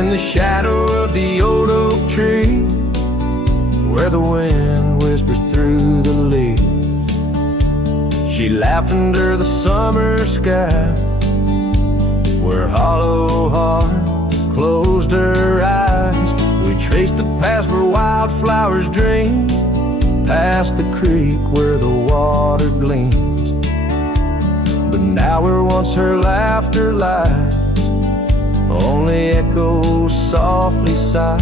In the shadow of the old oak tree, where the wind whispers through the leaves, she laughed under the summer sky, where hollow heart closed her eyes. We traced the path where wildflowers dream, past the creek where the water gleams. But now where once her laughter lies, only echoes softly sigh.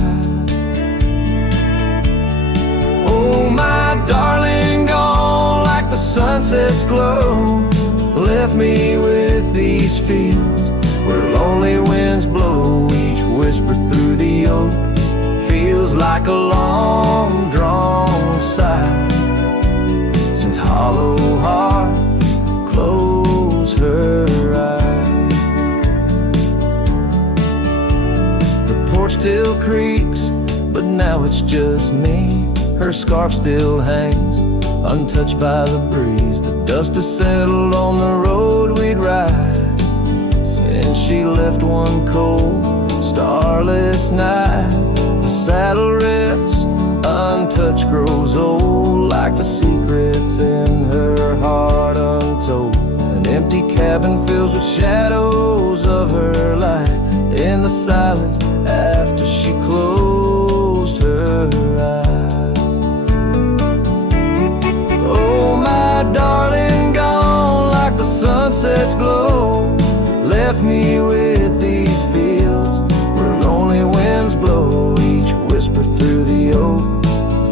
Oh, my darling, gone like the sunset's glow, left me with these fields where lonely winds blow. Each whisper through the oak feels like a long drawn sigh, since hollow heart closed her eyes. The porch still creaks, but now it's just me. Her scarf still hangs, untouched by the breeze. The dust has settled on the road we'd ride, since she left one cold, starless night. The saddle rests, untouched, grows old, like the secrets in her heart untold. An empty cabin fills with shadows of her life, in the silence after she closed her eyes. Oh, my darling, gone like the sunset's glow, left me with these fields where lonely winds blow. Each whisper through the oak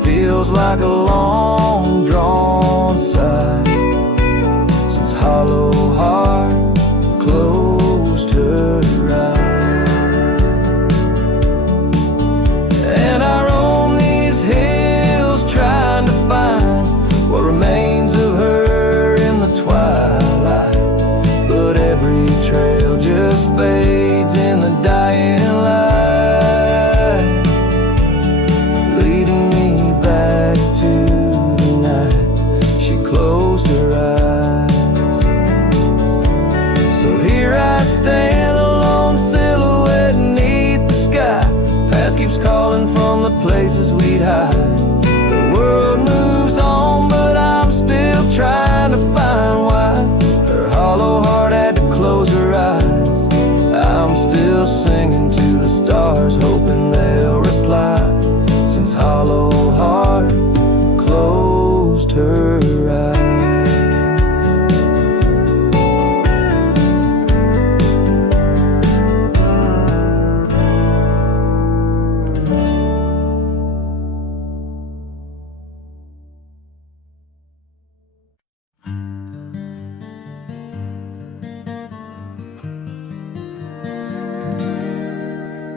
feels like a long drawn sigh, since hollow heart closed her eyes. And I roam these hills trying to find what remains of her in the twilight, but every trail just fades in the dying light, leading me back to the night she closed her eyes. So here I stand, a lone silhouette beneath the sky. Past keeps calling from the places we'd hide. The world moves on, but I'm still trying to find why her hollow heart had to close her eyes. I'm still singing to the stars, hoping they'll reply, since hollow heart closed her eyes.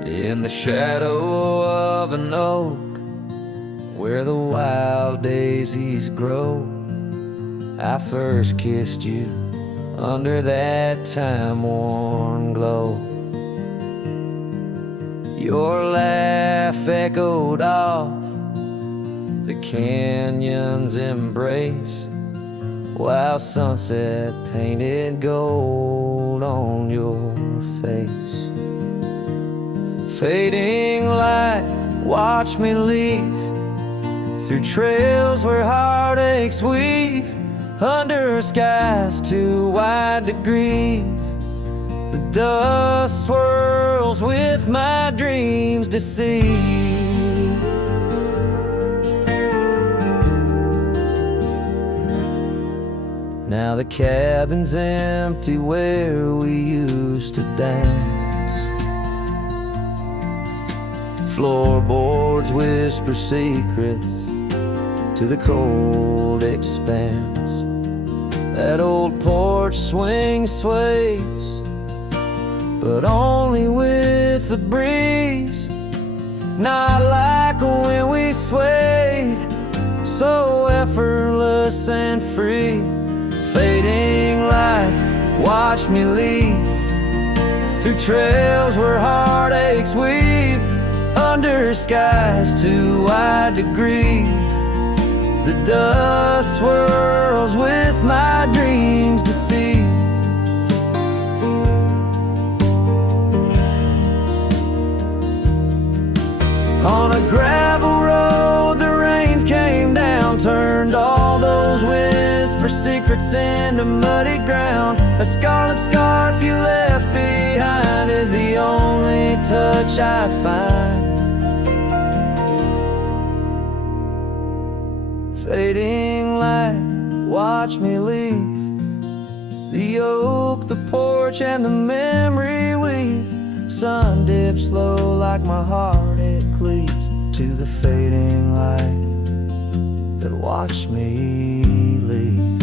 In the shadow of an oak, where the wild daisies grow, I first kissed you under that time-worn glow. Your laugh echoed off the canyon's embrace, while sunset painted gold on your face. Fading light, watch me leave through trails where heartaches weave, under skies too wide to grieve. The dust swirls with my dreams deceived. Now the cabin's empty where we used to dance. Floorboards whisper secrets to the cold expanse. That old porch swing sways, but only with the breeze. Not like when we swayed, so effortless and free. Fading light, watch me leave through trails where heartaches weave, under skies too wide to grieve. The dust swirls with my dreams deceived. whisper secrets into muddy ground. A scarlet scarf you left behind is the only touch I find. Fading light, watch me leave. The oak, the porch, and the memory weave. Sun dips low like my heart, it cleaves to the fading light that watched me leave.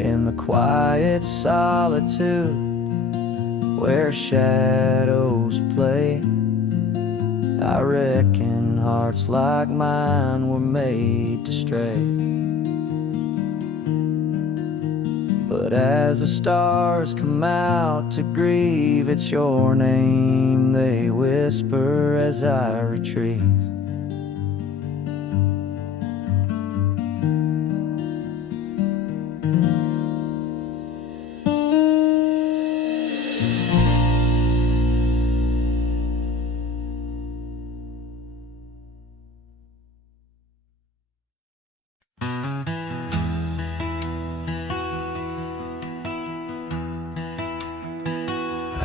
In the quiet solitude where shadows play, I reckon hearts like mine were made to stray. But as the stars come out to grieve, it's your name they whisper as I retrieve.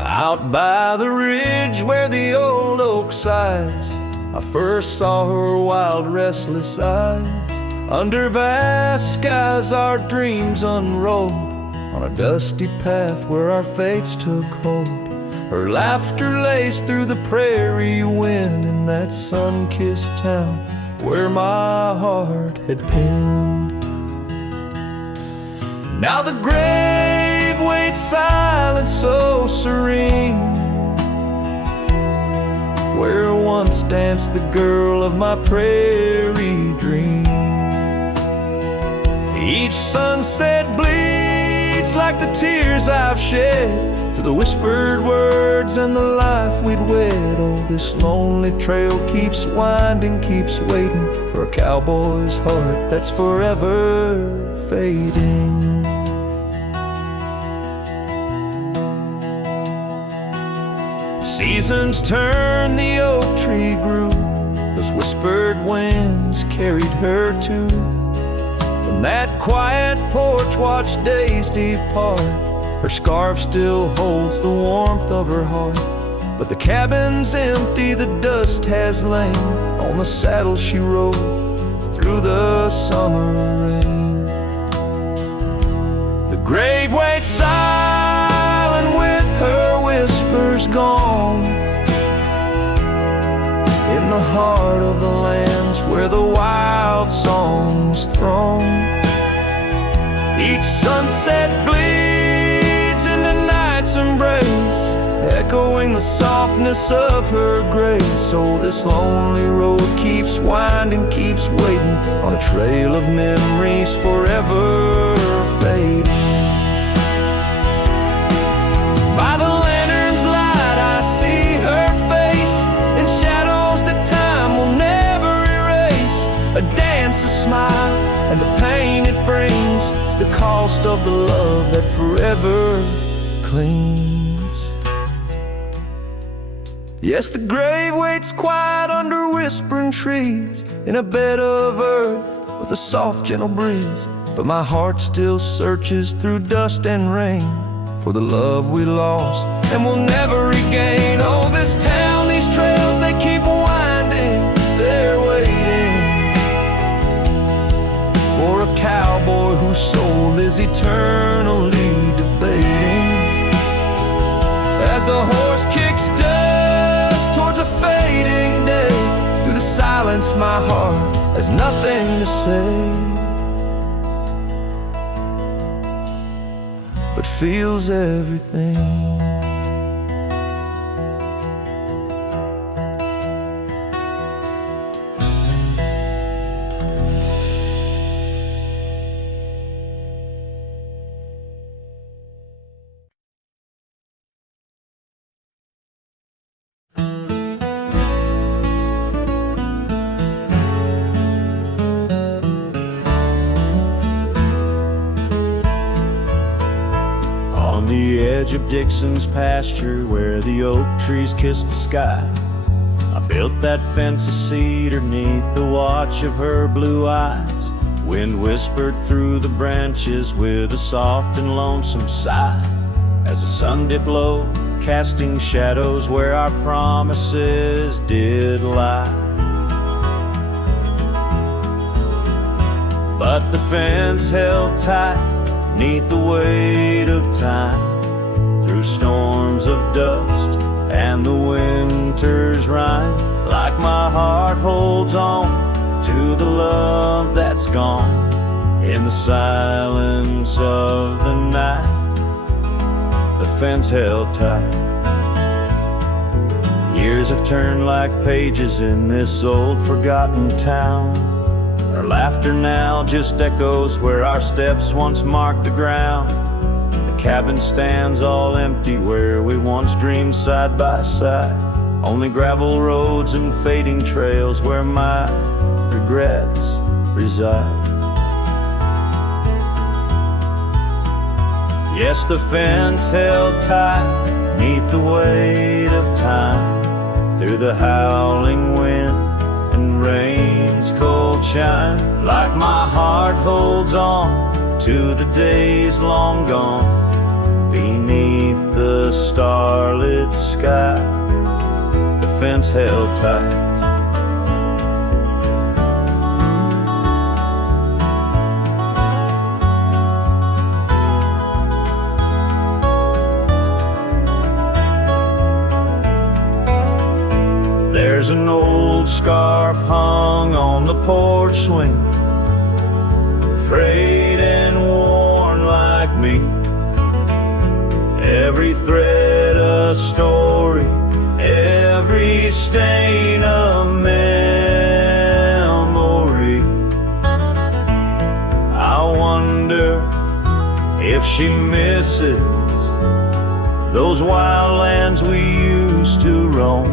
Out by the ridge where the old oak sighs, I first saw her wild, restless eyes. Under vast skies our dreams unrolled, on a dusty path where our fates took hold. Her laughter laced through the prairie wind in that sun-kissed town where my heart had pinned. Now the grave waits silent, so serene, where once danced the girl of my prairie dream. Each sunset bleeds like the tears I've shed for the whispered words and the life we'd wed. Oh, this lonely trail keeps winding, keeps waiting for a cowboy's heart that's forever fading. Seasons turned, the oak tree grew, those whispered winds carried her too. From that quiet porch watched days depart, her scarf still holds the warmth of her heart. But the cabin's empty, the dust has lain on the saddle she rode through the summer rain. The grave waits silent with her whispers gone, in the heart of the lands where the wild songs throng. Each sunset bleeds into night's embrace, echoing the softness of her grace. Oh, this lonely road keeps winding, keeps waiting on a trail of memories forever fading. By the lantern's light I see her face in shadows that time will never erase. A dance, a smile, and the pain it brings is the cost of the love that forever clings. Yes, the grave waits quiet under whispering trees, in a bed of earth with a soft gentle breeze. But my heart still searches through dust and rain for the love we lost and will never regain. Oh, this town, these trails, they keep winding, they're waiting for a cowboy whose soul is eternally debating. As the horse kicks dust towards a fading day, through the silence my heart has nothing to say, but feels everything. Of Dixon's pasture where the oak trees kiss the sky, I Built that fence of cedar 'neath the watch of her blue eyes. Wind whispered through the branches with a soft and lonesome sigh, as the sun dipped low, casting shadows where our promises did lie. But the fence held tight 'neath the weight of time, through storms of dust and the winter's rime. Like my heart holds on to the love that's gone in the silence of the night. The fence held tight. Years have turned like pages in this old forgotten town. Our laughter now just echoes where our steps once marked the ground. The cabin stands all empty where we once dreamed side by side. Only gravel roads and fading trails where my regrets reside. Yes, the fence held tight 'neath the weight of time, through the howling wind and rain's cold chime. Like my heart holds on to the days long gone, beneath the starlit sky. The fence held tight. There's an old scarf hung on the porch swing, frayed and worn like me. Every thread a story, every stain a memory. I wonder if she misses those wild lands we used to roam,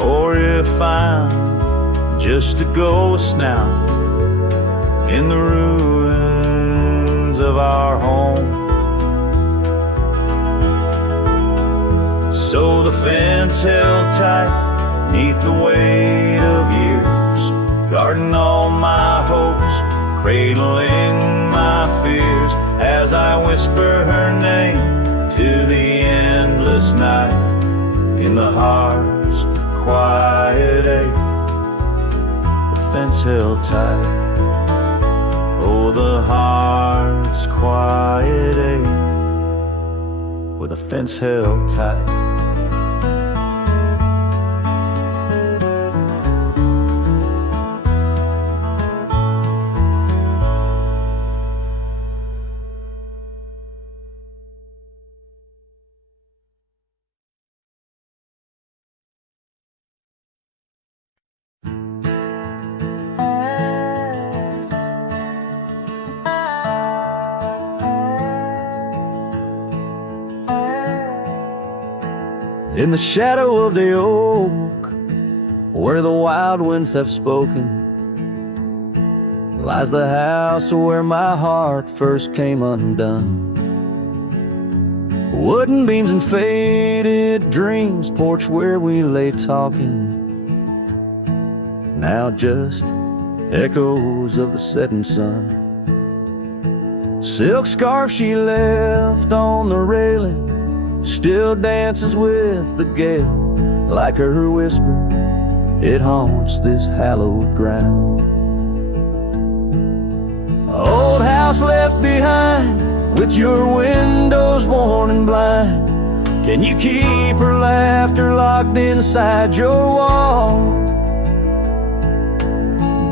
or if I'm just a ghost now in the ruins of our home. So the fence held tight 'neath the weight of years, guarding all my hopes, cradling my fears, as I whisper her name to the endless night in the heart's quiet ache. The fence held tight. Oh, the heart's quiet ache, with a fence held tight. In the shadow of the oak, where the wild winds have spoken, lies the house where my heart first came undone. Wooden beams and faded dreams, porch where we lay talking, now just echoes of the setting sun. Silk scarf she left on the railing still dances with the gale. Like her whisper, it haunts this hallowed ground. Old house left behind, with your windows worn and blind. Can you keep her laughter locked inside your wall?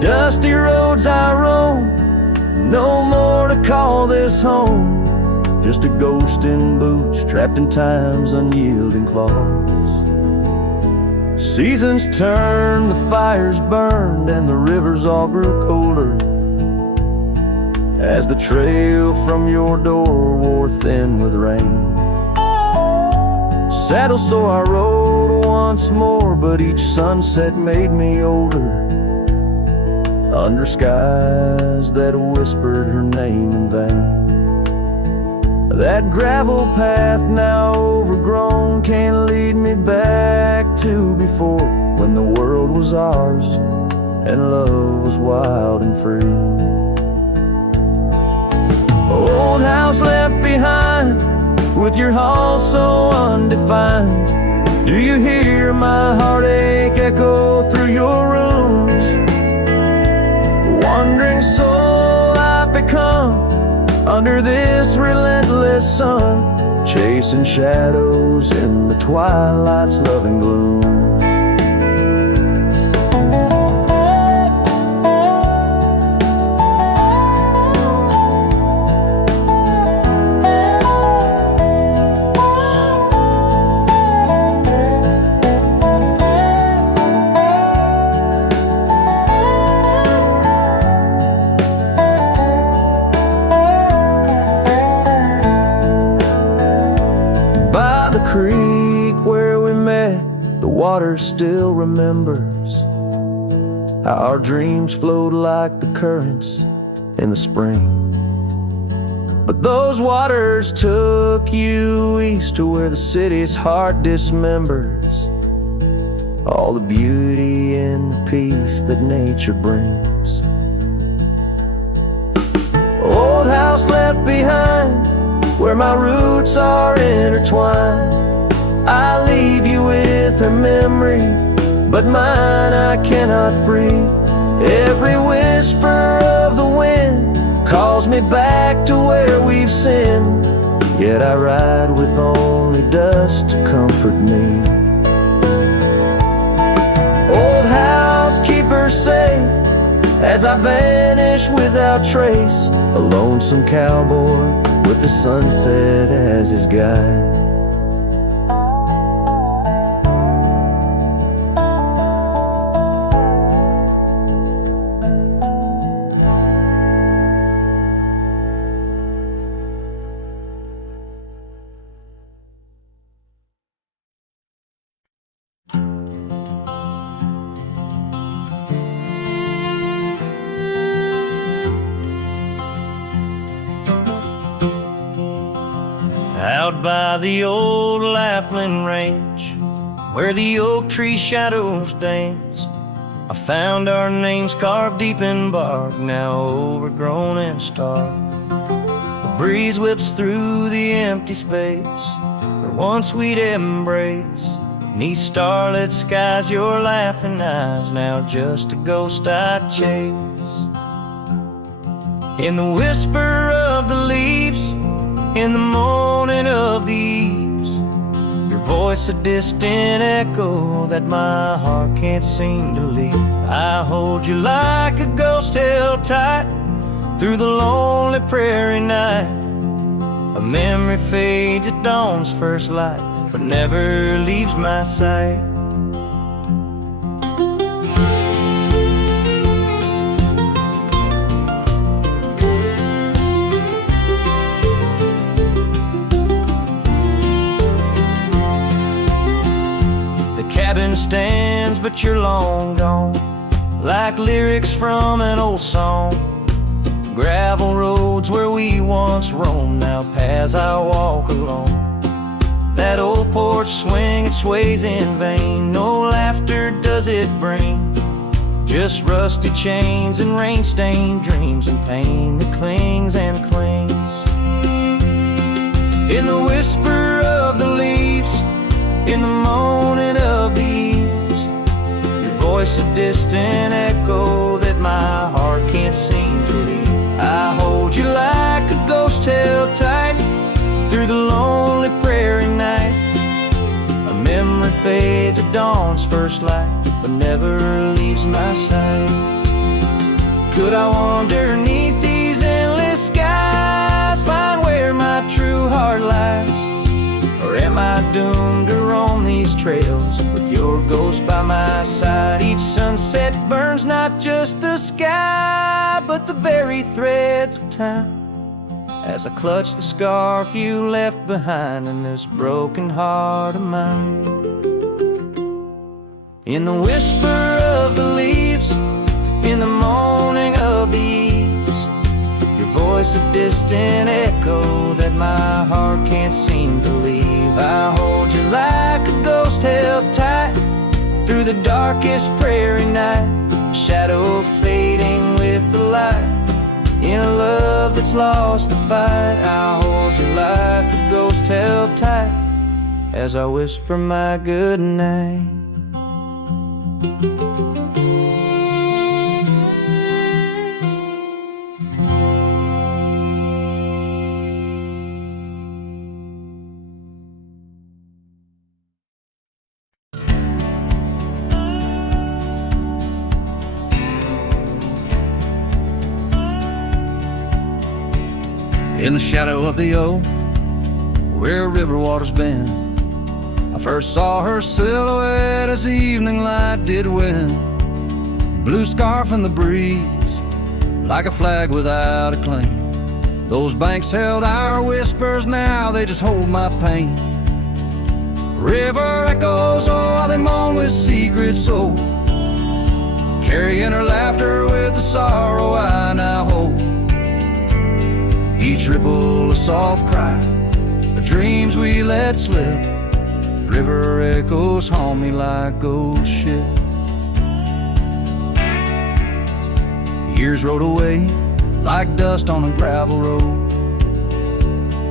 Dusty roads I roam, no more to call this home. Just a ghost in boots, trapped in time's unyielding claws. Seasons turned, the fires burned, and the rivers all grew colder, as the trail from your door wore thin with rain. Saddle so I rode once more, but each sunset made me older, under skies that whispered her name in vain. That gravel path now overgrown can't lead me back to before, when the world was ours and love was wild and free. Old house left behind, with your hall so undefined. Do you hear my heartache echo through your rooms? Wandering soul I've become under this relentless sun, chasing shadows in the twilight's loving gloom. Water still remembers how our dreams flowed like the currents in the spring. But those waters took you east to where the city's heart dismembers all the beauty and the peace that nature brings. Old house left behind, where my roots are intertwined. I leave you with her memory, but mine I cannot free. Every whisper of the wind calls me back to where we've sinned, yet I ride with only dust to comfort me. Old house, keep her safe as I vanish without trace, a lonesome cowboy with the sunset as his guide. Out by the old Laughlin Range, where the oak tree shadows dance, I found our names carved deep in bark, now overgrown and stark. The breeze whips through the empty space where once we'd embrace. Neath starlit skies, your laughing eyes, now just a ghost I chase. In the whisper of the leaves, in the moaning of the eaves, your voice a distant echo that my heart can't seem to leave. I hold you like a ghost held tight through the lonely prairie night. A memory fades at dawn's first light, but never leaves my sight. Cabin stands, but you're long gone, like lyrics from an old song. Gravel roads where we once roamed, now paths I walk alone. That old porch swing, it sways in vain, no laughter does it bring, just rusty chains and rain-stained dreams and pain that clings and clings. In the whisper of the leaves, in the moaning of the eaves, your voice a distant echo that my heart can't seem to leave. I hold you like a ghost held tight through the lonely prairie night. A memory fades at dawn's first light, but never leaves my sight. Could I wander neath these endless skies, find where my true heart lies? Or am I doomed to roam these trails with your ghost by my side? Each sunset burns not just the sky, but the very threads of time, as I clutch the scarf you left behind in this broken heart of mine. In the whisper of the leaves, in the moaning of the eaves, your voice voice, a distant echo that my heart can't seem to leave. I hold you like a ghost held tight through the darkest prairie night, shadow fading with the light. In a love that's lost the fight, I'll hold you like a ghost held tight as I whisper my good night. In the shadow of the oak, where river water's been, I first saw her silhouette as the evening light did win. Blue scarf in the breeze, like a flag without a claim. Those banks held our whispers, now they just hold my pain. River echoes, oh, how they moan with secrets old, carrying her laughter with the sorrow I now hold. Each ripple a soft cry, the dreams we let slip. River echoes haunt me like old ship. Years rode away like dust on a gravel road,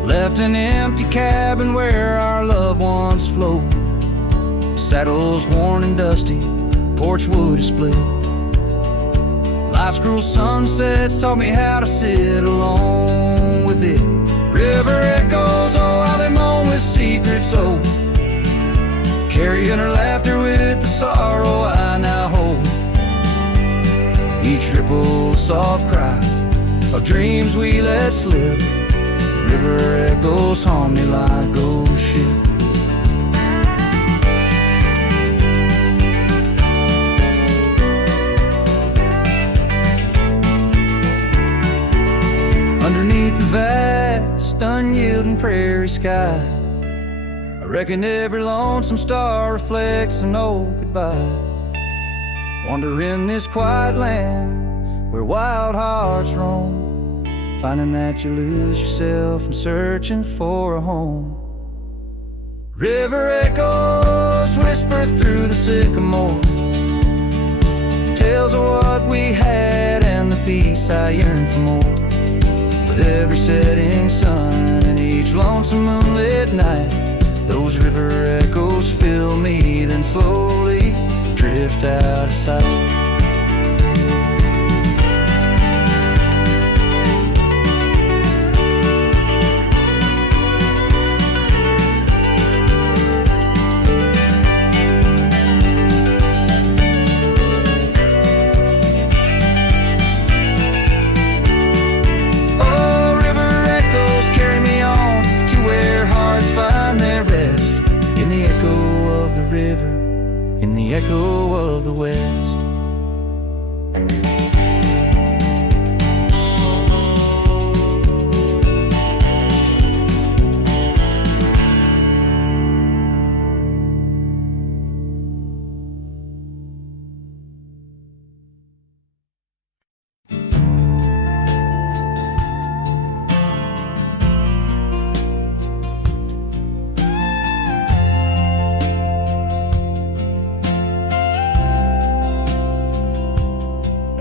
left an empty cabin where our loved ones float. Saddles worn and dusty, porch wood is split. Life's cruel sunsets taught me how to sit alone with it. River echoes, oh, how they moan with secrets old, carrying her laughter with the sorrow I now hold. Each ripple a soft cry of dreams we let slip. River echoes haunt me like old ship. Underneath the vast, unyielding prairie sky, I reckon every lonesome star reflects an old goodbye. Wander in this quiet land where wild hearts roam, finding that you lose yourself and searching for a home. River echoes whisper through the sycamore, tales of what we had and the peace I yearn for more. With every setting sun and each lonesome moonlit night, those river echoes fill me, then slowly drift out of sight. In the echo of the West.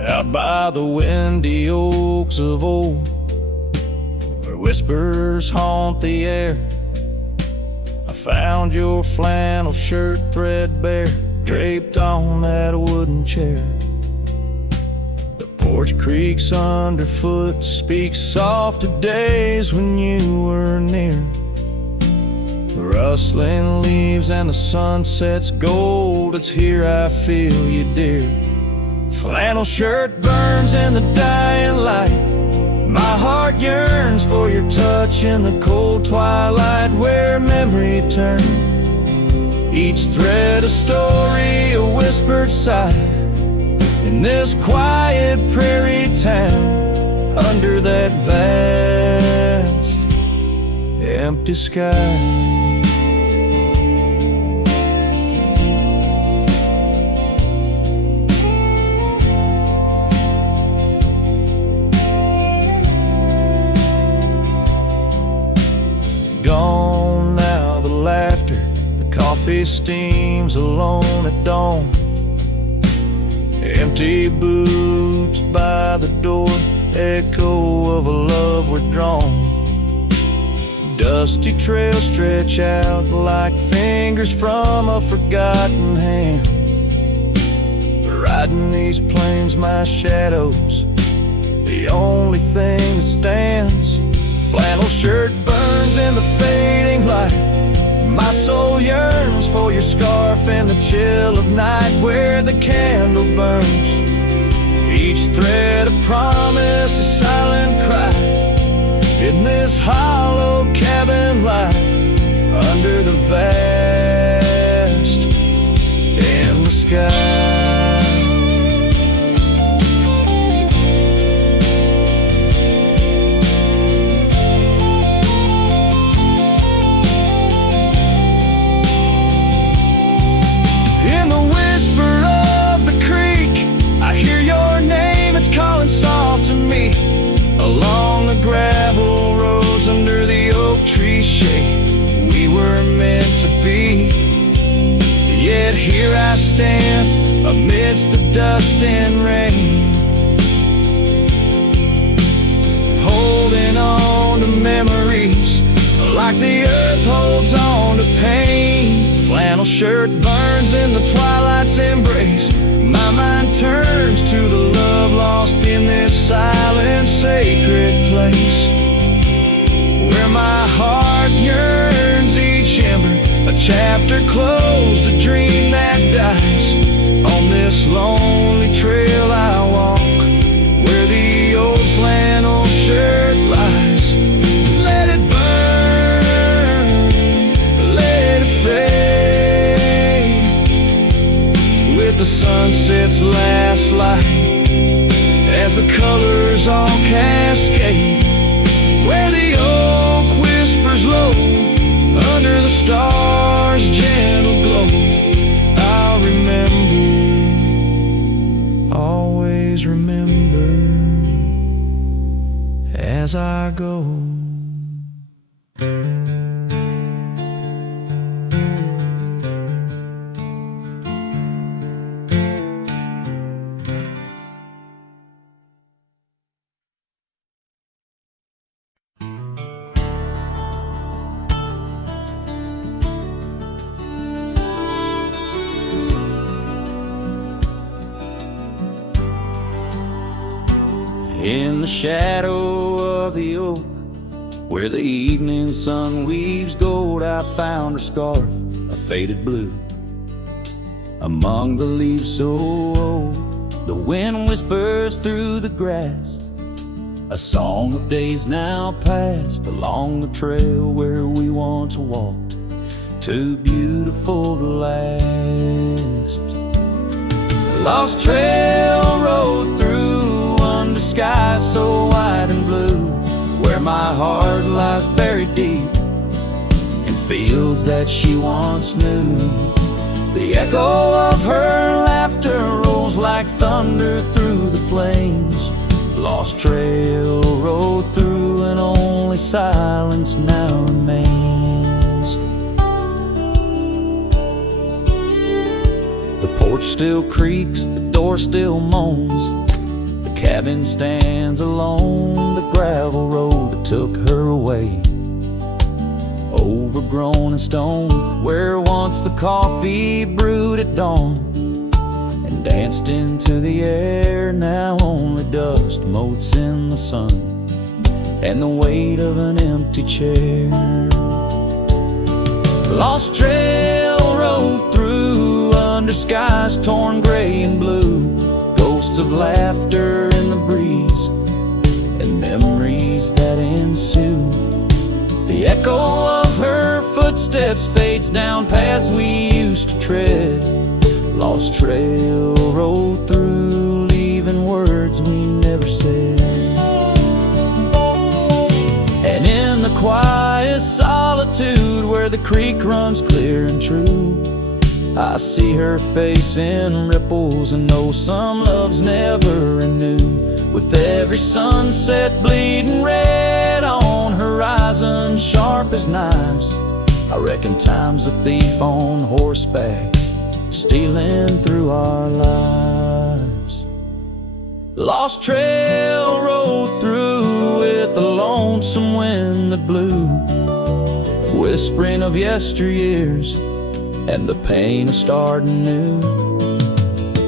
Out by the windy oaks of old, where whispers haunt the air, I found your flannel shirt threadbare, draped on that wooden chair. The porch creaks underfoot, speaks soft of days when you were near. The rustling leaves and the sunset's gold, it's here I feel you, dear. Flannel shirt burns in the dying light, my heart yearns for your touch in the cold twilight where memory turns. Each thread a story, a whispered sigh, in this quiet prairie town, under that vast empty sky. steams alone at dawn. Empty boots by the door, echo of a love withdrawn. Dusty trails stretch out like fingers from a forgotten hand. Riding these plains, my shadow's the only thing that stands. Flannel shirt burns in the fading light. My soul yearns for your scarf in the chill of night where the candle burns. Each thread of promise, a silent cry in this hollow cabin life under the vast in the sky. Soft to me along the gravel roads under the oak tree shade. We were meant to be, yet here I stand amidst the dust and rain, holding on to memories like the earth holds on to pain. Flannel shirt burns in the twilight's embrace. My mind turns to the love lost in this silent, sacred place, where my heart yearns each ember, a chapter closed, a dream that dies. On this lonely trail I walk, where the old flannel shirt lies. Let it burn, let it fade, with the sunset's last light as the colors all cascade, where the oak whispers low under the stars' gentle glow. I'll remember, always remember as I go. In the shadow of the oak, where the evening sun weaves gold, I found her scarf, a faded blue. Among the leaves so old, the wind whispers through the grass, a song of days now past, along the trail where we once walked, too beautiful to last. Lost trail road through under skies so wide and blue, where my heart lies buried deep in fields that she once knew. The echo of her laughter rolls like thunder through the plains. Lost trail road through, and only silence now remains. The porch still creaks, the door still moans, cabin stands alone, the gravel road that took her away, overgrown and stone, where once the coffee brewed at dawn and danced into the air. Now only dust motes in the sun and the weight of an empty chair. Lost trail road through under skies torn gray and blue, ghosts of laughter in the breeze and memories that ensue. The echo of her footsteps fades down paths we used to tread. Lost trail road through, leaving words we never said. And in the quiet solitude where the creek runs clear and true, I see her face in ripples and know some loves never renew. With every sunset bleeding red on horizon sharp as knives, I reckon time's a thief on horseback, stealing through our lives. Lost trail rode through with the lonesome wind that blew, whispering of yesteryears and the pain of starting new.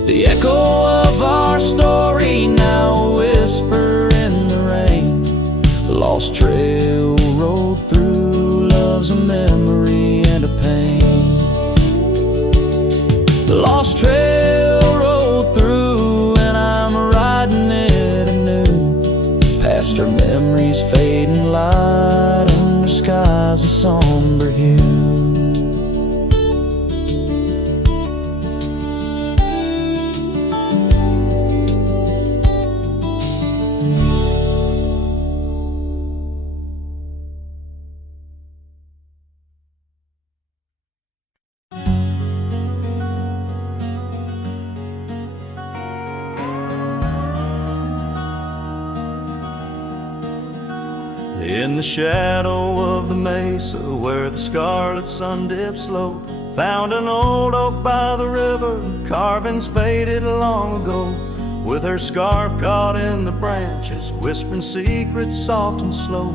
The echo of our story now a whisper in the rain. Lost trail rode through, love's a memory and a pain. Lost trail rode through and I'm riding it anew, past her memories fading light under skies of somber hue. In the shadow of the mesa where the scarlet sun dips low, found an old oak by the river, carvings faded long ago. With her scarf caught in the branches, whispering secrets soft and slow.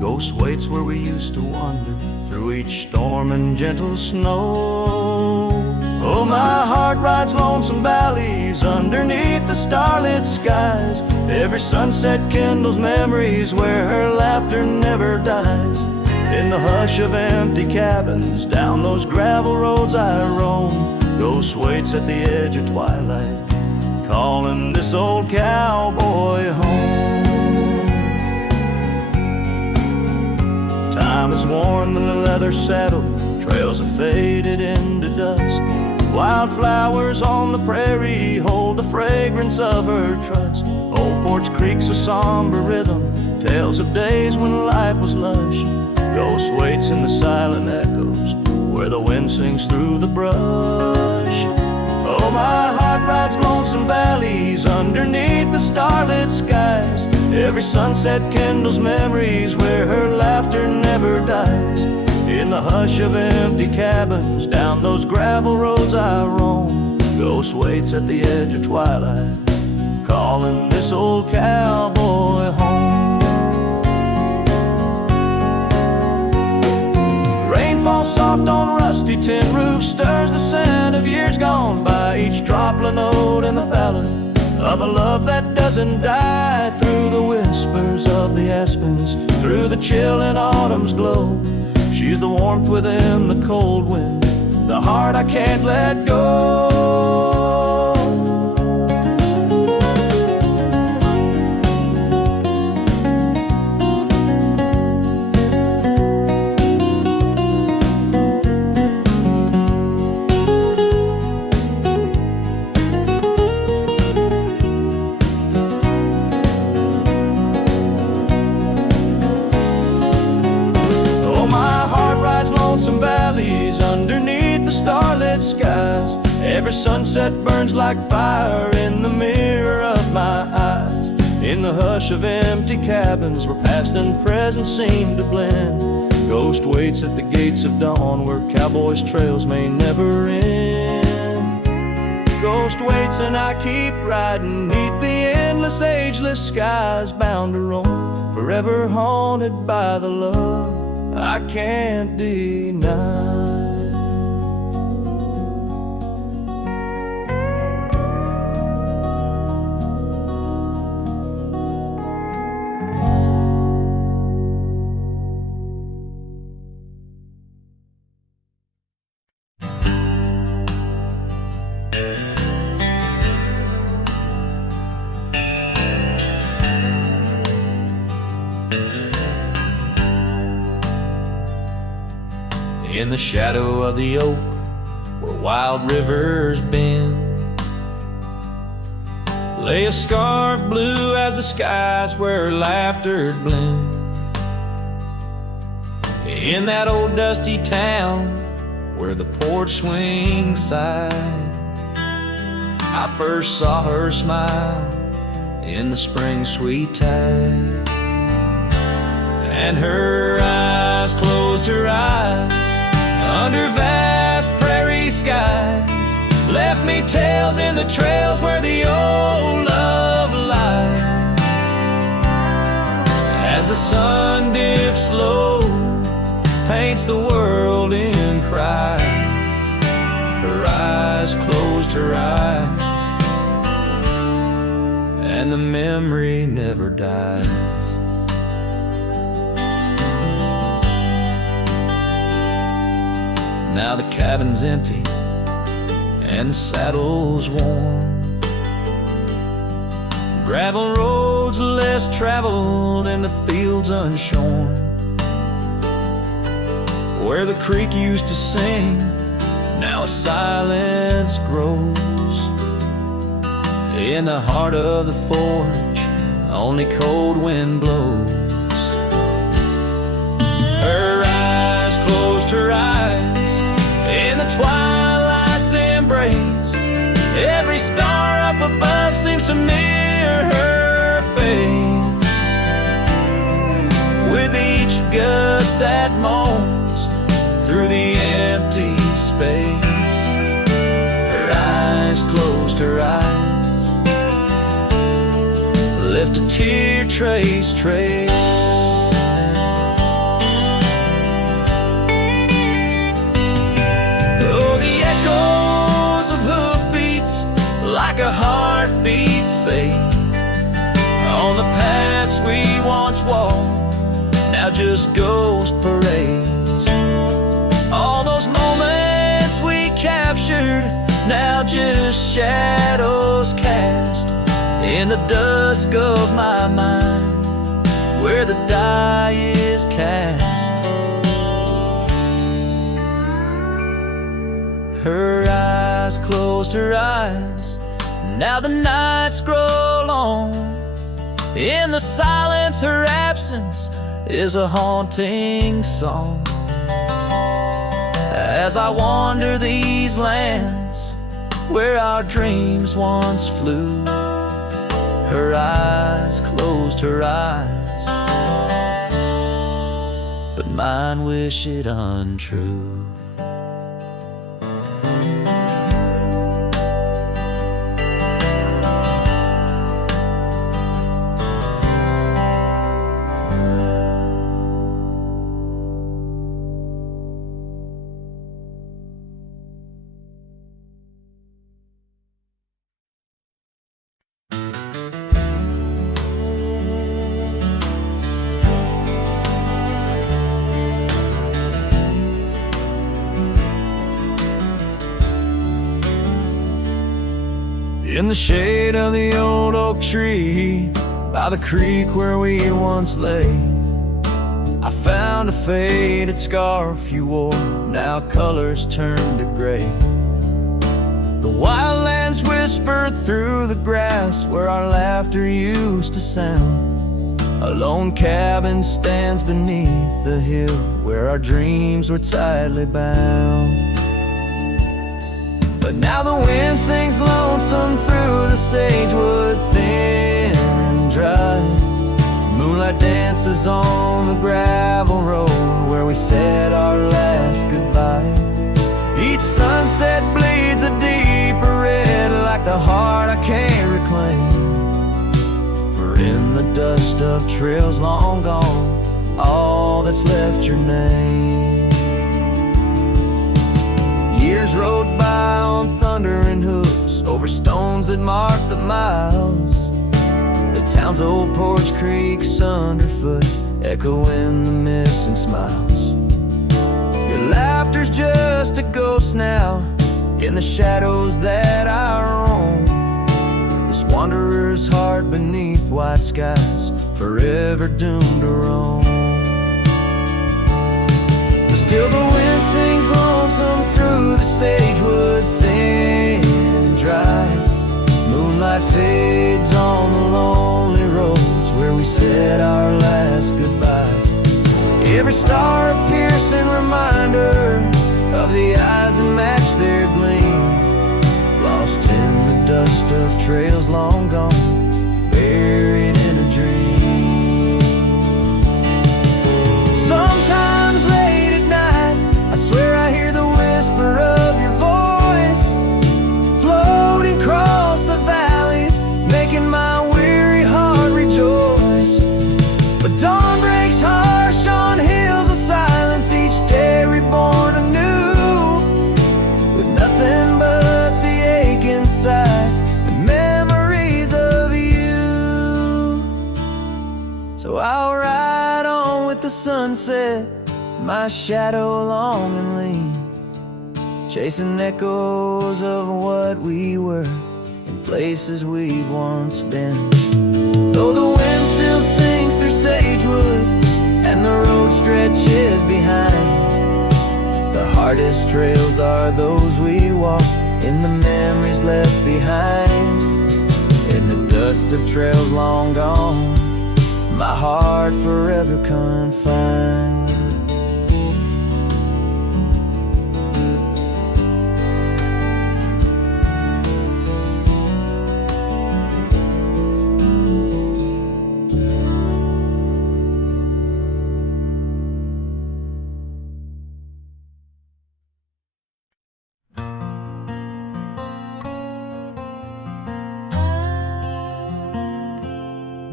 Ghost waits where we used to wander through each storm and gentle snow. Oh, my heart rides lonesome valleys underneath the starlit skies. Every sunset kindles memories where her laughter never dies. In the hush of empty cabins, down those gravel roads I roam, ghost waits at the edge of twilight, calling this old cowboy home. Time has worn the leather saddle, trails have faded into dust. Wildflowers on the prairie hold the fragrance of her trust. Old porch creaks a somber rhythm, tales of days when life was lush. Ghost waits in the silent echoes where the wind sings through the brush. Oh, my heart rides lonesome valleys underneath the starlit skies. Every sunset kindles memories where her laughter never dies. In the hush of empty cabins, down those gravel roads I roam, ghost waits at the edge of twilight, calling this old cowboy home. Rain falls soft on rusty tin roofs, stirs the scent of years gone by. Each dropled note in the ballad of a love that doesn't die. Through the whispers of the aspens, through the chill in autumn's glow, she's the warmth within the cold wind, the heart I can't let go. Some valleys underneath the starlit skies. Every sunset burns like fire in the mirror of my eyes. In the hush of empty cabins where past and present seem to blend, ghost waits at the gates of dawn where cowboys' trails may never end. Ghost waits and I keep riding neath the endless ageless skies, bound to roam, forever haunted by the love I can't deny. In the shadow of the oak where wild rivers bend, lay a scarf blue as the skies where laughter blend. In that old dusty town where the porch swings sighed, I first saw her smile in the spring sweet tide. And her eyes closed her eyes under vast prairie skies, left me tales in the trails where the old love lies. As the sun dips low, paints the world in cries, her eyes closed her eyes, and the memory never dies. Now the cabin's empty and the saddle's worn, gravel roads less traveled and the fields unshorn. Where the creek used to sing, now a silence grows. In the heart of the forge, only cold wind blows. Her eyes closed her eyes in the twilight's embrace. Every star up above seems to mirror her face. With each gust that moans through the empty space, her eyes closed her eyes, left a tear trace. Oh, the echoes of hoofbeats like a heartbeat fade on the paths we once walked, now just ghost parades. All those moments we captured, now just shadows cast in the dusk of my mind, where the die is cast. Her eyes closed her eyes, now the nights grow long. In the silence, her absence is a haunting song. As I wander these lands where our dreams once flew, her eyes closed her eyes, but mine wish it untrue. In the shade of the old oak tree, by the creek where we once lay, I found a faded scarf you wore, now colors turned to gray. The wildlands whisper through the grass where our laughter used to sound. A lone cabin stands beneath the hill where our dreams were tightly bound. But now the wind sings lonesome through the sagewood, thin and dry. Moonlight dances on the gravel road where we said our last goodbye. Each sunset bleeds a deeper red like the heart I can't reclaim. For in the dust of trails long gone, all that's left your name. Years rode by on thundering hooves over stones that mark the miles. The town's old porch creaks underfoot, echoing the missing smiles. Your laughter's just a ghost now in the shadows that I roam. This wanderer's heart beneath white skies, forever doomed to roam. But still the wind sings lonesome through the sagewood, thin and dry. Moonlight fades on the lonely roads where we said our last goodbye. Every star a piercing reminder of the eyes that match their gleam, lost in the dust of trails long gone, buried in a dream. Sometimes late at night, I swear I hear the So I'll ride on with the sunset, my shadow long and lean, chasing echoes of what we were in places we've once been. Though the wind still sings through sagewood and the road stretches behind, the hardest trails are those we walk in the memories left behind. In the dust of trails long gone, my heart forever confined.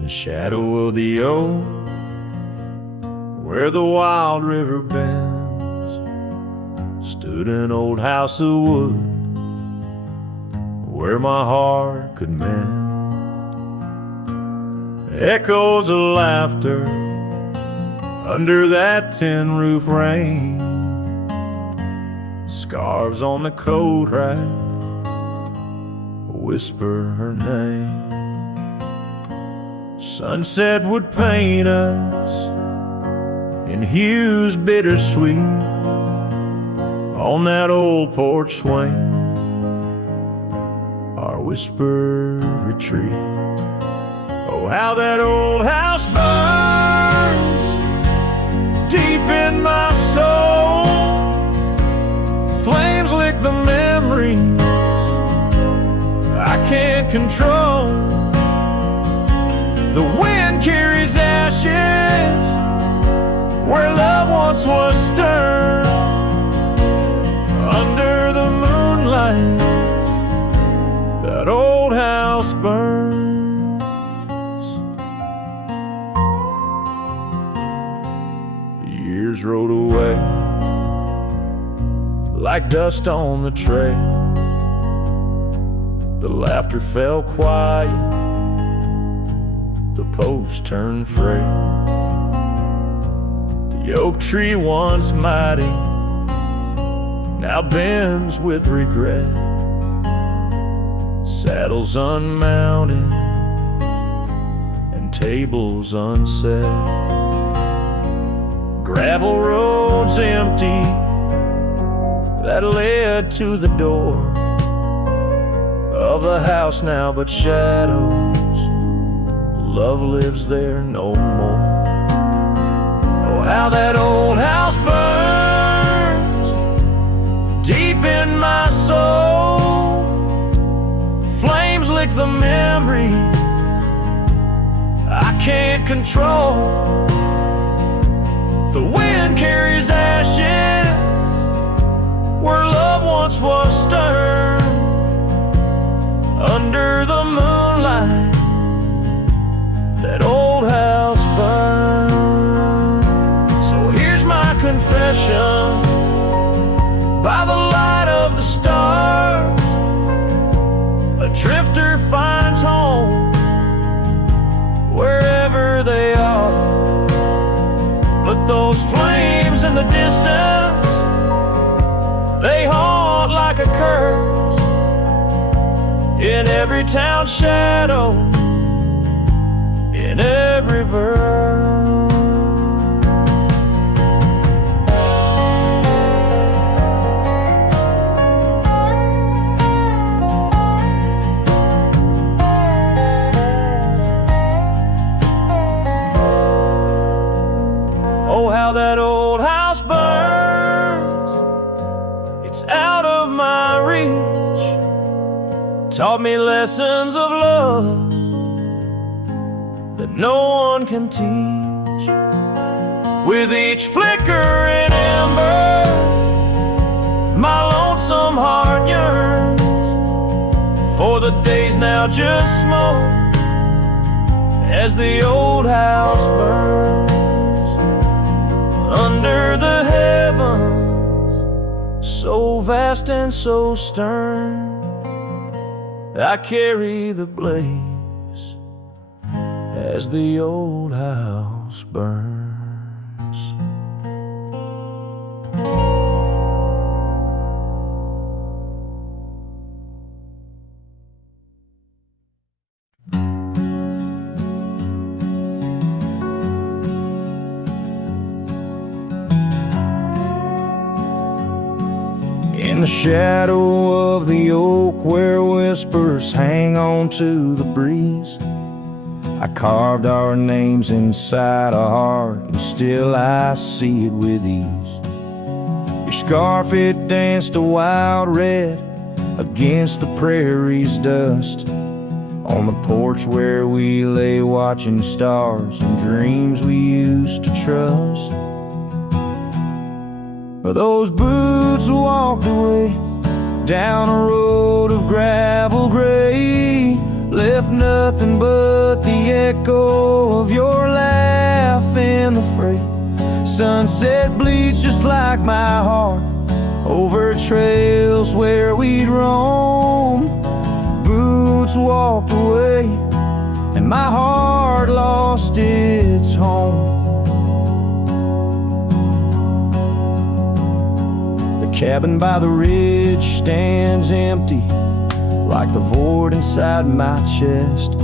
The shadow of the oak, where the wild river bends, stood an old house of wood where my heart could mend. Echoes of laughter under that tin roof rain, scarves on the coat rack whisper her name. Sunset would paint us in hues bittersweet on that old porch swing, our whispered retreat. Oh, how that old house burns deep in my soul. Flames lick the memories I can't control. The wind carries ashes where love once was stirred. Under the moonlight, that old house burns. The years rode away like dust on the trail. The laughter fell quiet, the post turned frail. The oak tree once mighty now bends with regret. Saddles unmounted and tables unset. Gravel roads empty that led to the door of the house now but shadows. Love lives there no more. Oh, how that old house burns deep in my soul. Flames lick the memories I can't control. The wind carries ashes where love once was stirred. Under the moonlight, that old house burned. So here's my confession by the light of the stars. A drifter finds home wherever they are. But those flames in the distance, they haunt like a curse in every town shadow, in every verse. Oh, how that old house burns. It's out of my reach. Taught me lessons of love that no one can teach. With each flickering ember, my lonesome heart yearns for the days now just smoke as the old house burns. Under the heavens, so vast and so stern, I carry the blaze as the old house burns. In the shadow of the oak where whispers hang on to the breeze, I carved our names inside a heart, and still I see it with ease. Your scarf, it danced a wild red against the prairie's dust, on the porch where we lay watching stars and dreams we used to trust. Those boots walked away down a road of gravel gray, left nothing but the echo of your laugh in the fray. Sunset bleeds just like my heart over trails where we'd roam. Boots walked away and my heart lost its home. The cabin by the ridge stands empty, like the void inside my chest.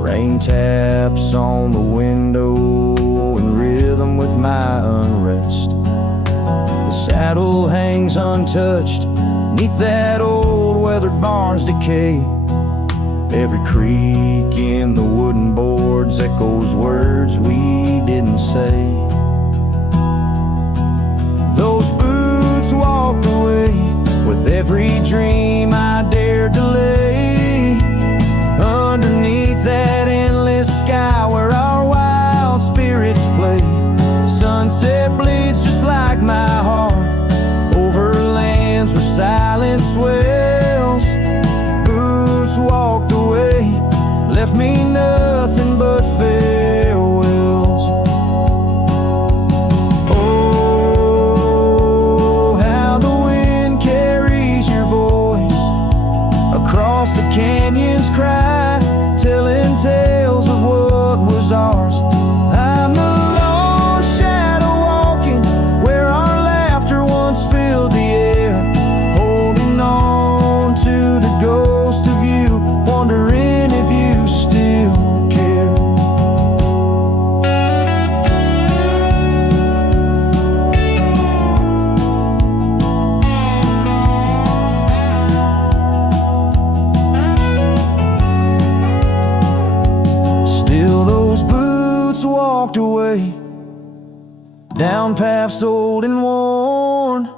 Rain taps on the window in rhythm with my unrest. The saddle hangs untouched neath that old weathered barn's decay. Every creak in the wooden boards echoes words we didn't say. Those boots walked away with every dream I dared to lay underneath that endless sky where our wild spirits play. Sunset bleeds just like my heart over lands where silence swells. Boots walked away, left me nothing but farewells. Oh, how the wind carries your voice across the canyon's cry, telling tales of what was ours. I'm the lone shadow walking where our laughter once filled the air, holding on to the ghost of you, wondering if you still care. Still those boots walked away down paths old and worn,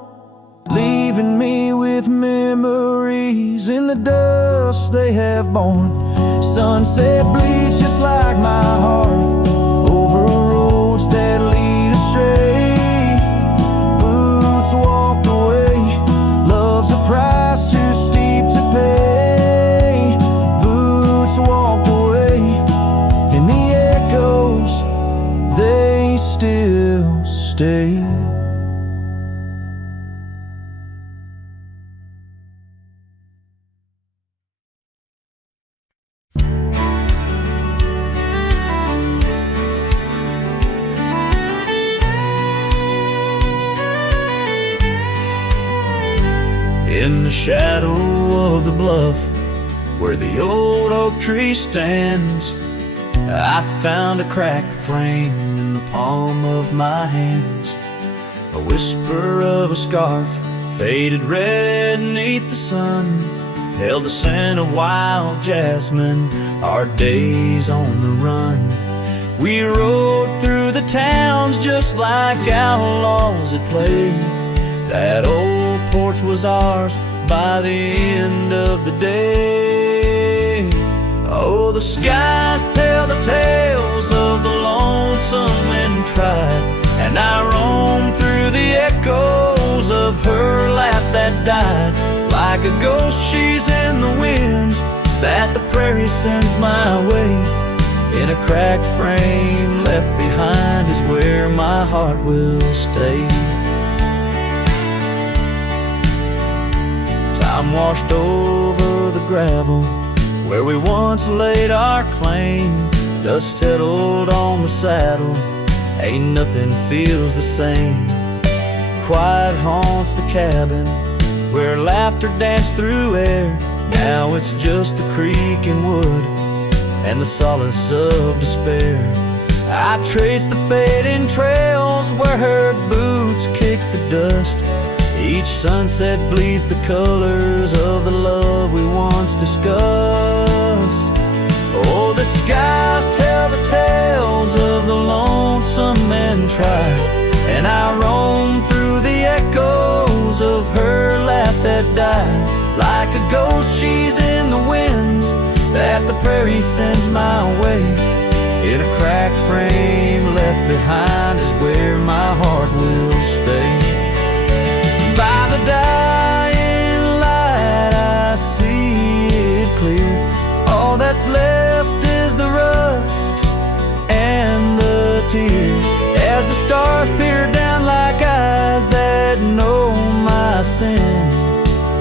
leaving me with memories in the dust they have borne. Sunset bleeds just like my heart over roads that lead astray. Boots walked away, love's a price too steep to pay. Boots walked away, and the echoes, they still stay. In the shadow of the bluff where the old oak tree stands, I found a cracked frame in the palm of my hands. A whisper of a scarf, faded red neath the sun, held the scent of wild jasmine, our days on the run. We rode through the towns just like outlaws at play. That old porch was ours by the end of the day. Oh, the skies tell the tales of the lonesome and tried, and I roam through the echoes of her laugh that died. Like a ghost she's in the winds that the prairie sends my way. In a cracked frame left behind is where my heart will stay. Time washed over the gravel where we once laid our claim. dust settled on the saddle. Ain't nothing feels the same. Quiet haunts the cabin where laughter danced through air. Now it's just the creek and wood and the solace of despair. I trace the fading trails where her boots kick the dust. Each sunset bleeds the colors of the love we once discussed. Oh, the skies tell the tales of the lonesome and tried, and I roam through the echoes of her laugh that died. Like a ghost, she's in the winds that the prairie sends my way. In a cracked frame left behind is where my heart will stay. By the dying light I see it clear. All that's left is the rust and the tears, as the stars peer down like eyes that know my sin.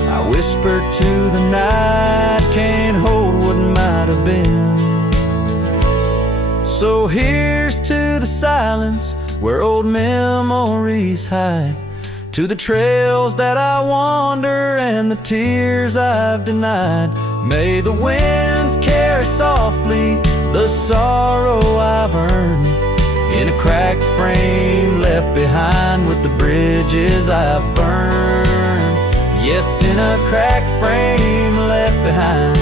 I whisper to the night, can't hold what might have been. So here's to the silence where old memories hide, to the trails that I wander and the tears I've denied. May the winds carry softly the sorrow I've earned, in a cracked frame left behind with the bridges I've burned. Yes, in a cracked frame left behind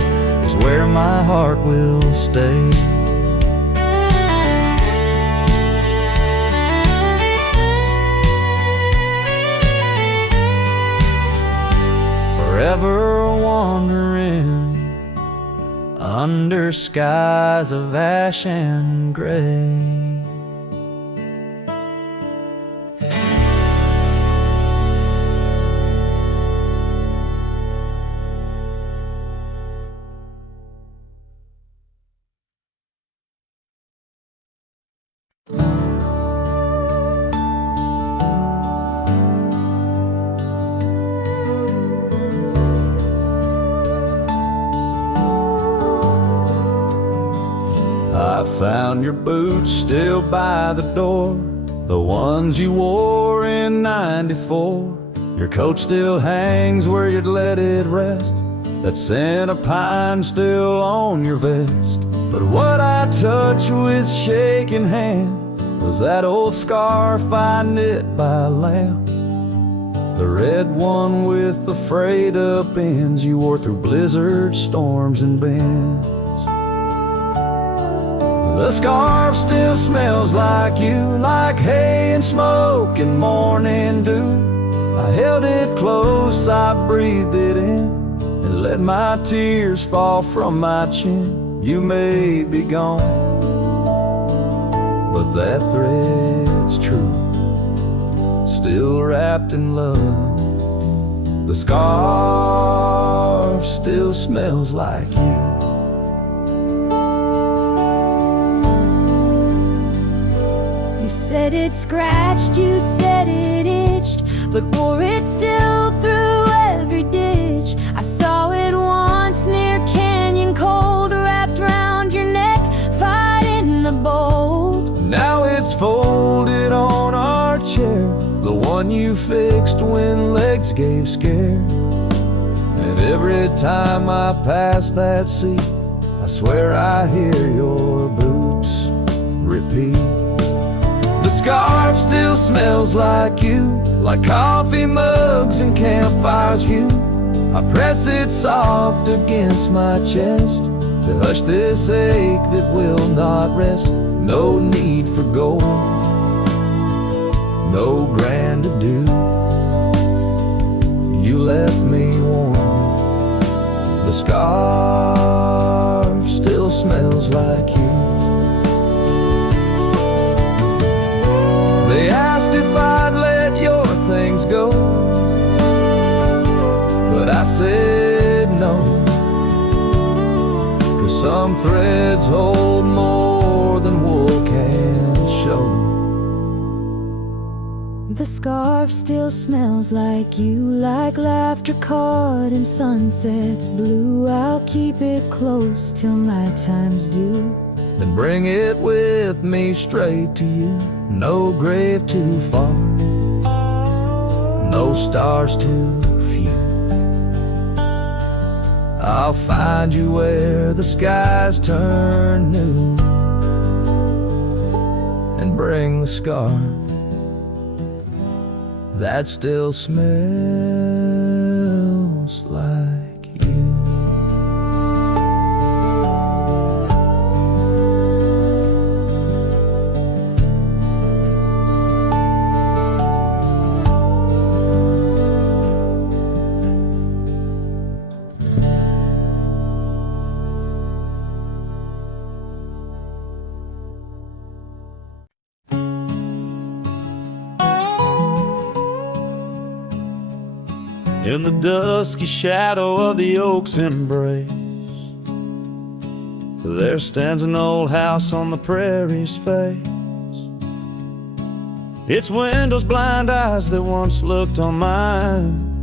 is where my heart will stay. Forever wandering under skies of ash and gray. I found your boots still by the door, the ones you wore in '94. Your coat still hangs where you'd let it rest, that scent of pine still on your vest. But what I touched with shaking hand was that old scarf I knit by lamp, the red one with the frayed up ends you wore through blizzards, storms, and bends. The scarf still smells like you, like hay and smoke and morning dew. I held it close, I breathed it in, and let my tears fall from my chin. You may be gone, but that thread's true, still wrapped in love. The scarf still smells like you. You said it scratched, you said it itched, but bore it still through every ditch. I saw it once near Canyon Cold, wrapped round your neck, fighting the bolt. Now it's folded on our chair, the one you fixed when legs gave scare. And every time I pass that seat, I swear I hear your boots repeat. The scarf still smells like you, like coffee mugs and campfires hue. I press it soft against my chest to hush this ache that will not rest. No need for gold, no grand ado. You left me warm. The scarf still smells like you. They asked if I'd let your things go, but I said no, 'cause some threads hold more than wool can show. The scarf still smells like you, like laughter caught in sunsets blue. I'll keep it close till my time's due. then bring it with me straight to you. No grave too far, no stars too few. I'll find you where the skies turn new, and bring the scarf that still smells like you. In the dusky shadow of the oak's embrace, there stands an old house on the prairie's face. Its windows blind eyes that once looked on mine,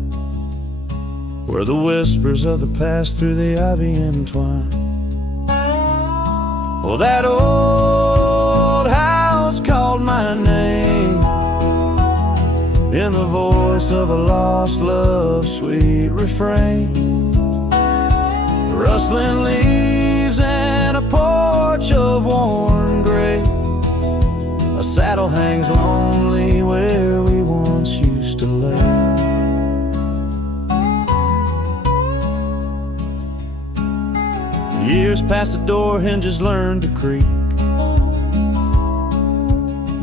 where the whispers of the past through the ivy entwine. Oh, that old house called my name in the voice of a lost love's sweet refrain. Rustling leaves and a porch of worn gray, a saddle hangs lonely where we once used to lay. Years past the door hinges learned to creak,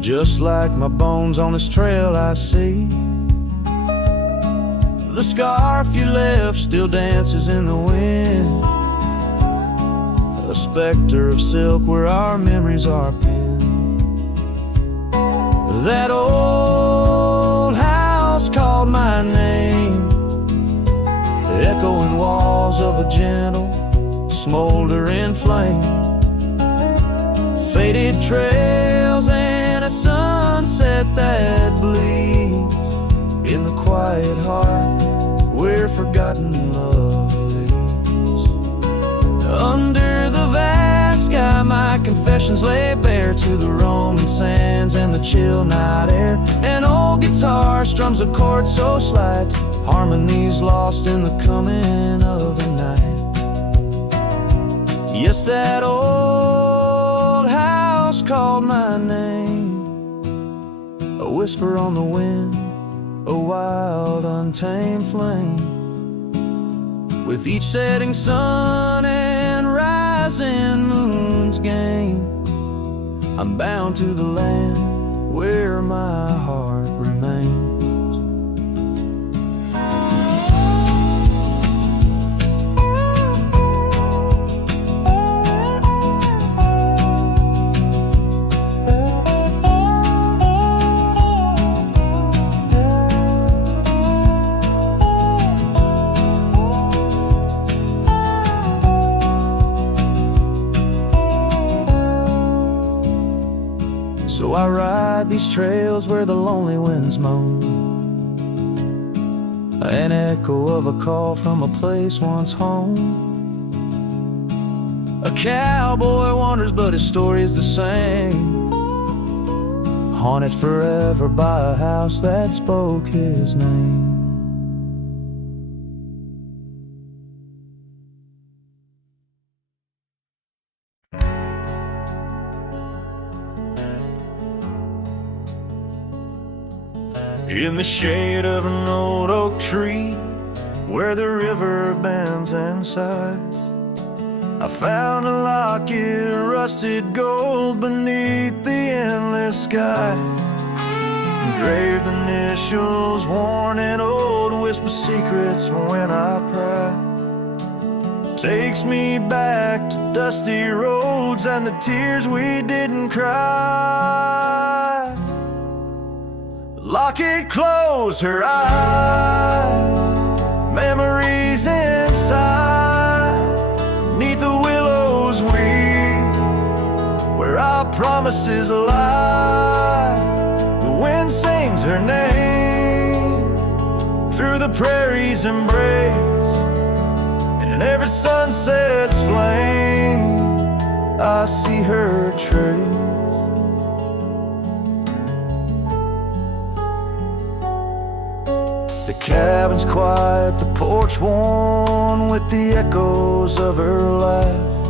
just like my bones on this trail I see. The scarf you left still dances in the wind, a specter of silk where our memories are pinned. That old house called my name, echoing walls of a gentle, smoldering flame. Faded trails and a sunset that bleeds in the quiet heart where forgotten love lives. Under the vast sky my confessions lay bare to the Roman sands and the chill night air. An old guitar strums a chord so slight, harmonies lost in the coming of the night. Yes, that old house called my name, a whisper on the wind, a wild untamed flame. With each setting sun and rising moon's game, I'm bound to the land where my heart remains. So I ride these trails where the lonely winds moan, an echo of a call from a place once home. A cowboy wanders but his story is the same, haunted forever by a house that spoke his name. In the shade of an old oak tree, where the river bends and sighs, I found a locket of rusted gold beneath the endless sky. Engraved initials, worn and old, whisper secrets when I pry. Takes me back to dusty roads and the tears we didn't cry. Locket close her eyes, memories inside, neath the willows weep, where our promises lie. The wind sings her name through the prairie's embrace, and in every sunset's flame I see her her trace. The cabin's quiet, the porch worn with the echoes of her laugh.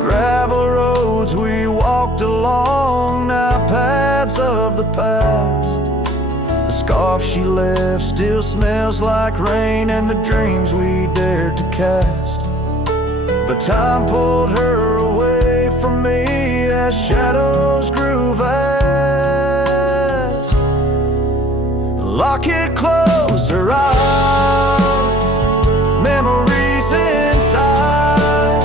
Gravel roads we walked along, now paths of the past. The scarf she left still smells like rain and the dreams we dared to cast. But time pulled her away from me as shadows grew vast. Locket closed her eyes, memories inside.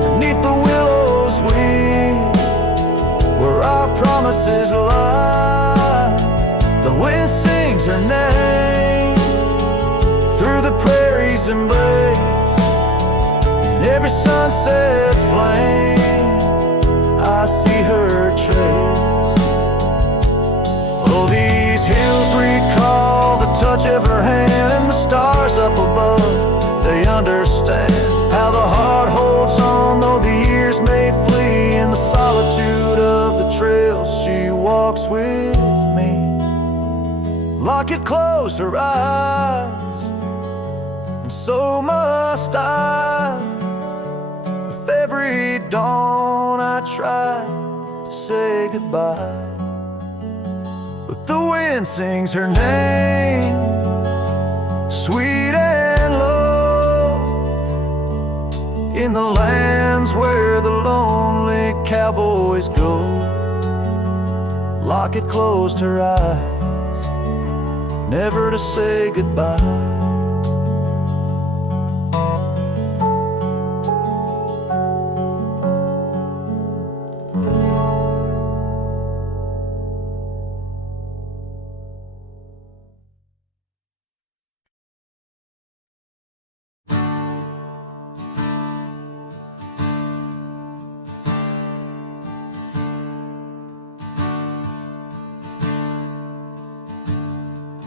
Beneath the willows where our promises lie. The wind sings her name through the prairie's embrace. In every sunset's flame, I see her trace. Oh, these hills recall the touch of her hand, and the stars up above, they understand how the heart holds on, though the years may flee. In the solitude of the trails she walks with me. Locket closed her eyes, and so must I. With every dawn I try to say goodbye, but the wind sings her name, sweet and low, in the lands where the lonely cowboys go. Locket closed her eyes, never to say goodbye.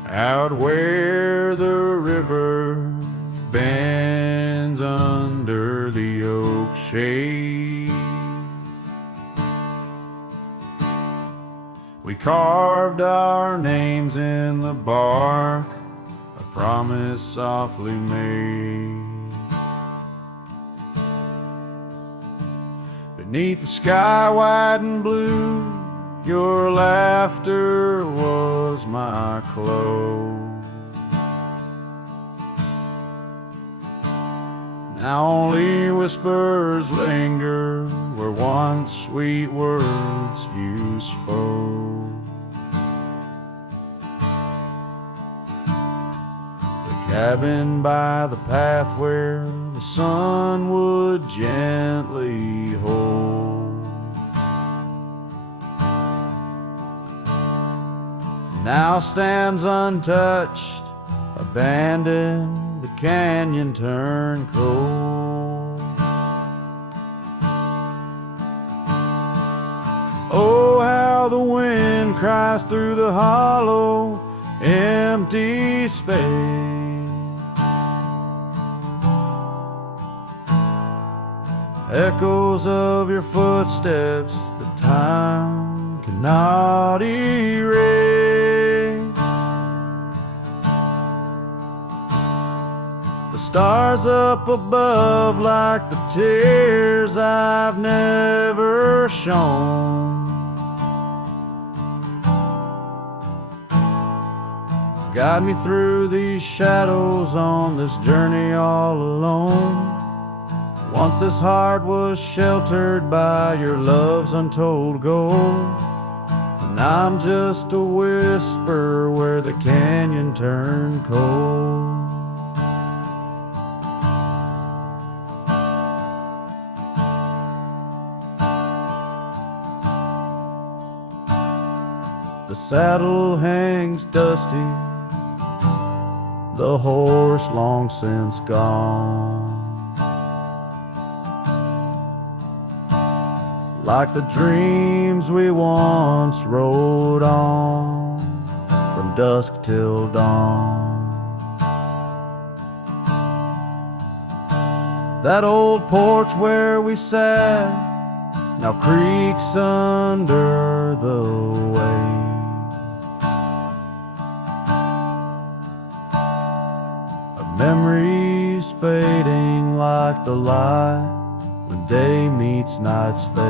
Out where the river bends under the oak shade, we carved our names in the bark, a promise softly made. Beneath the sky white and blue, your laughter was my clothes. Now only whispers linger where once sweet words you spoke. The cabin by the path where the sun would gently hold now stands untouched, abandoned, the canyon turned cold. Oh, how the wind cries through the hollow, empty space. Echoes of your footsteps that time cannot erase. The stars up above like the tears I've never shown. Guide me through these shadows on this journey all alone. Once this heart was sheltered by your love's untold gold, and I'm just a whisper where the canyon turned cold. The saddle hangs dusty, the horse long since gone. Like the dreams we once rode on from dusk till dawn. That old porch where we sat now creaks under the weight of memories fading like the light when day meets night's fade.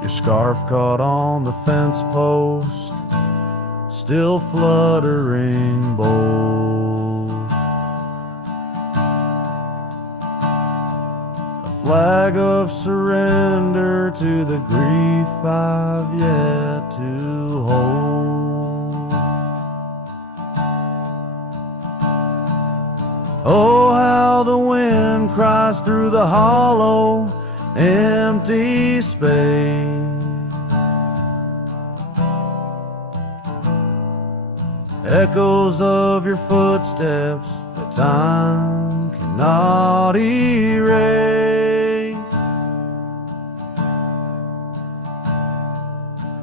Your scarf caught on the fence post, still fluttering bold. A flag of surrender to the grief I've yet to hold. Oh, how the wind cries through the hollow, empty space. Echoes of your footsteps that time cannot erase.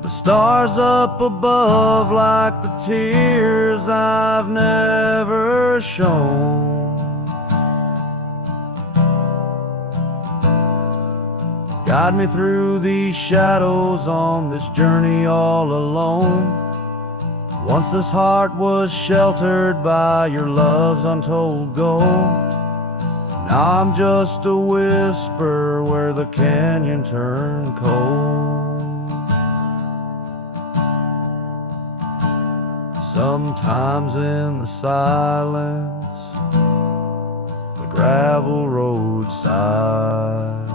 The stars up above like the tears I've never shown. Guide me through these shadows on this journey all alone. Once this heart was sheltered by your love's untold gold. Now I'm just a whisper where the canyon turned cold. Sometimes in the silence, the gravel roadside,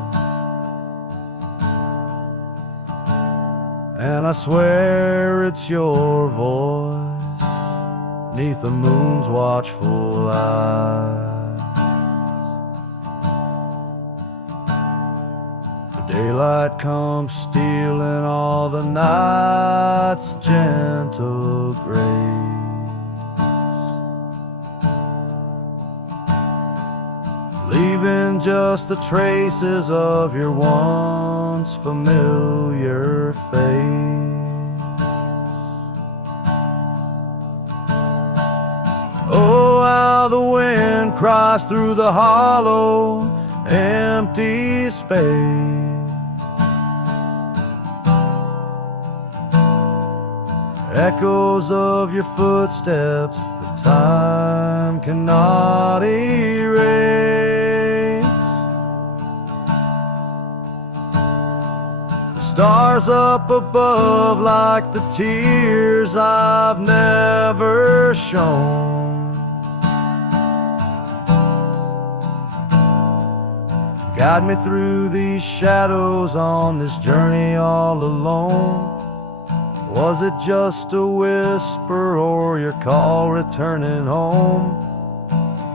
and I swear it's your voice 'neath the moon's watchful eyes. The daylight comes stealing all the night's gentle grace, leaving just the traces of your once familiar face. Oh, how the wind cries through the hollow, empty space. Echoes of your footsteps that time cannot erase. The stars up above like the tears I've never shown. Guide me through these shadows on this journey all alone. Was it just a whisper or your call returning home?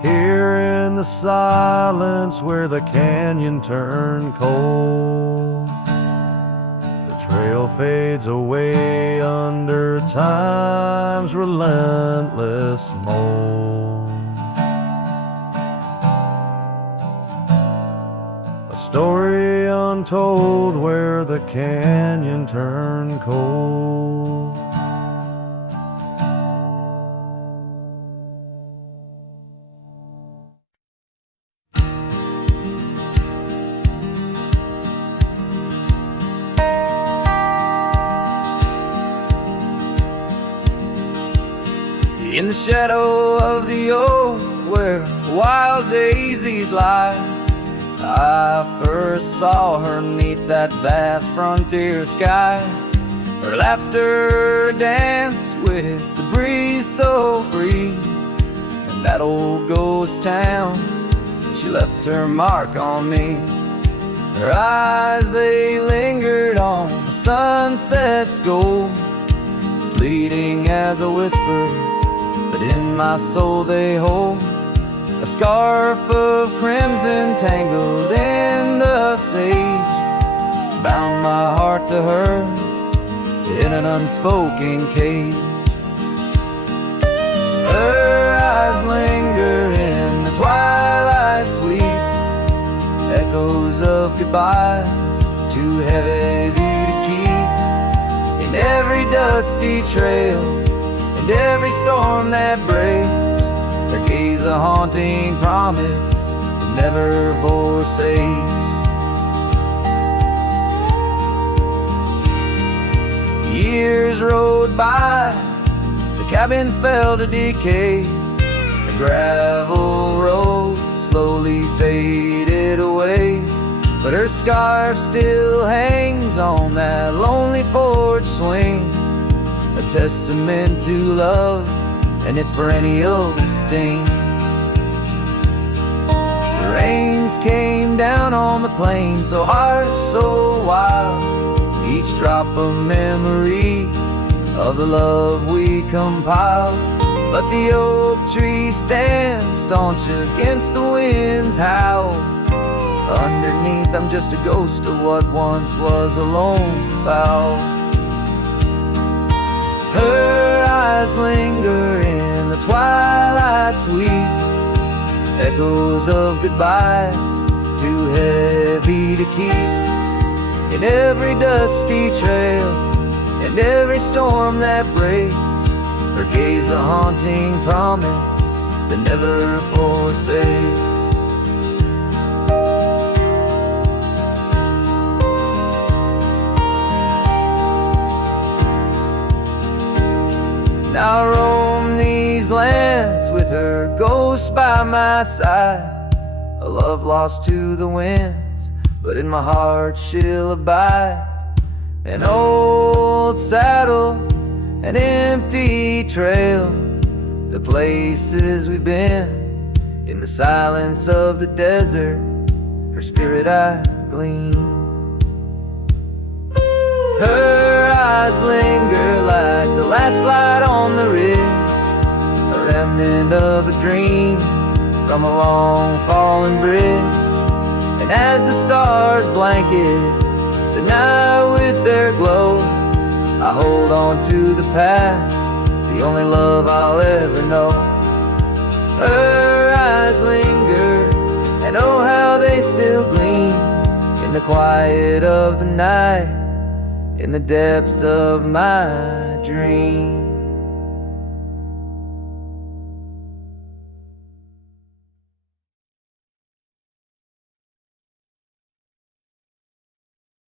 Here in the silence where the canyon turned cold, the trail fades away under time's relentless mold. A story untold where the canyon turned cold. In the shadow of the oak where wild daisies lie, I first saw her 'neath that vast frontier sky. Her laughter danced with the breeze so free. In that old ghost town, she left her mark on me. Her eyes, they lingered on the sunset's gold, fleeting as a whisper, but in my soul they hold. A scarf of crimson tangled in the sage bound my heart to hers in an unspoken cage. Her eyes linger in the twilight sweet, echoes of goodbyes too heavy to keep. In every dusty trail and every storm that breaks, her gaze a haunting promise, never forsakes. Years rode by, the cabins fell to decay. The gravel road slowly faded away, but her scarf still hangs on that lonely porch swing, a testament to love and its perennial sting. The rains came down on the plain, so harsh, so wild, each drop a memory of the love we compiled. But the oak tree stands staunch against the wind's howl. Underneath, I'm just a ghost of what once was a lone fowl. Her eyes linger in the twilight sweet, echoes of goodbyes too heavy to keep. In every dusty trail and every storm that breaks, her gaze a haunting promise that never forsakes. Now I roam these lands with her ghost by my side, a love lost to the winds, but in my heart she'll abide. An old saddle, an empty trail, the places we've been, in the silence of the desert, her spirit I glean. Her eyes linger like the last light on the ridge, a remnant of a dream from a long fallen bridge. And as the stars blanket the night with their glow, I hold on to the past, the only love I'll ever know. Her eyes linger, and oh how they still gleam in the quiet of the night, in the depths of my dream.